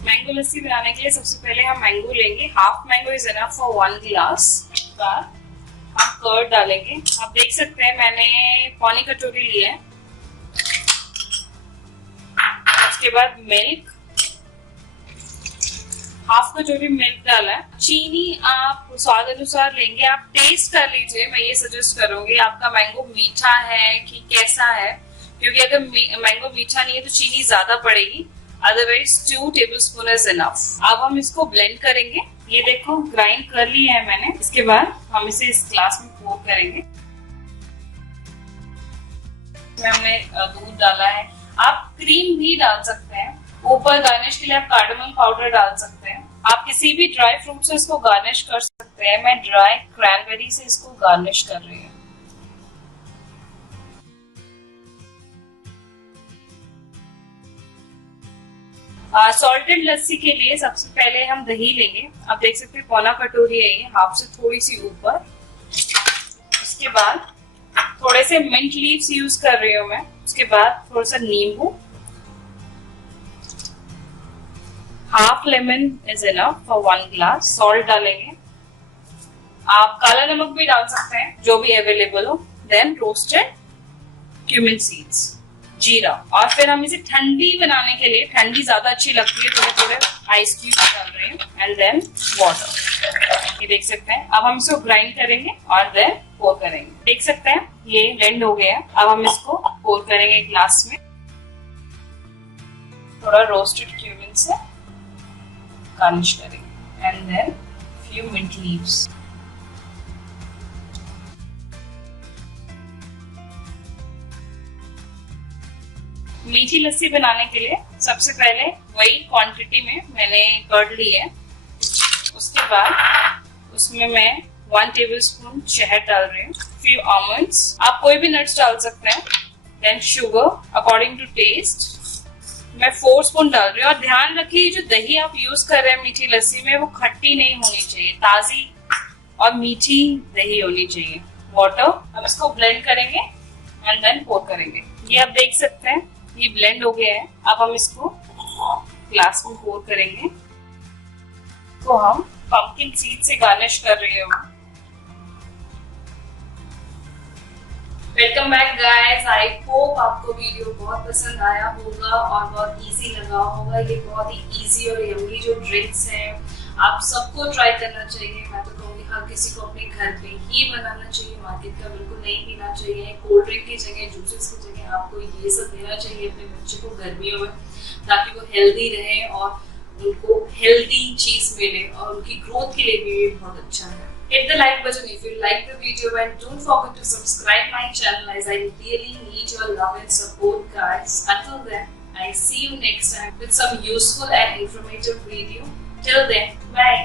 Mango लस्सी बनाने के लिए सबसे पहले हम मैंगो लेंगे। Half mango is enough for 1 glass. बाद हम कर्ड डालेंगे। आप देख सकते हैं मैंने पौनी कटोरी लिया है। उसके बाद मिल्क, हाफ कटोरी मिल्क डाला है। चीनी आप स्वाद अनुसार लेंगे, आप टेस्ट कर लीजिए। मैं ये सजेस्ट करूंगी, आपका मैंगो मीठा है कि कैसा है, क्योंकि अगर मैंगो मीठा नहीं है तो चीनी ज्यादा पड़ेगी, अदरवाइज 2 टेबलस्पून इज इनफ। अब हम इसको ब्लेंड करेंगे। ये देखो ग्राइंड कर लिया है मैंने। इसके बाद हम इसे इस ग्लास में पोर करेंगे। इसमें हमने दूध डाला है। आप क्रीम भी डाल सकते हैं। ऊपर गार्निश के लिए आप कार्डमम पाउडर डाल सकते हैं। आप किसी भी ड्राई फ्रूट से इसको गार्निश कर सकते हैं। मैं ड्राई क्रैनबेरी से इसको गार्निश कर रही हूँ। सॉल्टेड लस्सी के लिए सबसे पहले हम दही लेंगे। आप देख सकते हैं पौना कटोरी है ये, हाफ से थोड़ी सी ऊपर। उसके बाद थोड़े से मिंट लीव्स यूज कर रही हूँ मैं। उसके बाद थोड़ा सा नींबू, half lemon is enough for 1 glass. Salt डालेंगे। आप काला नमक भी डाल सकते हैं, जो भी अवेलेबल हो। देन रोस्टेड क्यूमिन सीड्स, जीरा। और फिर हम इसे ठंडी बनाने के लिए, ठंडी ज्यादा अच्छी लगती है, थोड़े थोड़े आइस क्यूब डाल रहे हैं। And then water. ये देख सकते हैं। अब हम इसको ग्राइंड करेंगे और देन पोर करेंगे। देख सकते हैं ये ब्लेंड हो गया है। अब हम इसको पोर करेंगे ग्लास में। थोड़ा रोस्टेड क्यूमिन से गार्निश करेंगे and then few mint leaves. मीठी लस्सी बनाने के लिए सबसे पहले वही क्वांटिटी में मैंने कर्ड ली है। उसके बाद उसमें मैं 1 टेबलस्पून शहद डाल रही हूँ। फ्यू आलमंड्स, आप कोई भी नट्स डाल सकते हैं। Then sugar according to taste. मैं 4 स्पून डाल रही हूँ। और ध्यान रखिए जो दही आप यूज कर रहे हैं मीठी लस्सी में, वो खट्टी नहीं होनी चाहिए, ताजी और मीठी दही होनी चाहिए। वाटर। अब इसको ब्लेंड करेंगे एंड देन पोर करेंगे। ये आप देख सकते हैं ये ब्लेंड हो गया है। अब हम इसको ग्लास में पोर करेंगे। तो हम पंपकिन सीड से गार्निश कर रहे हो। Welcome back guys. I hope आपको वीडियो बहुत पसंद आया होगा और बहुत इजी लगा होगा। ये बहुत ही इजी और यम्मी जो ड्रिंक्स हैं, आप सबको ट्राई करना चाहिए। मैं तो कहूँगी हर किसी को अपने घर पे ही बनाना चाहिए। मार्केट का बिल्कुल नहीं पीना चाहिए। कोल्ड ड्रिंक की जगह, जूसेस की जगह आपको ये सब देना चाहिए अपने बच्चे को गर्मियों में, ताकि वो हेल्दी रहे और उनको हेल्दी चीज मिले और उनकी ग्रोथ के लिए भी बहुत अच्छा है। Hit the like button if you like the video and don't forget to subscribe my channel as I really need your love and support guys. Until then, I see you next time with some useful and informative video. Till then, bye.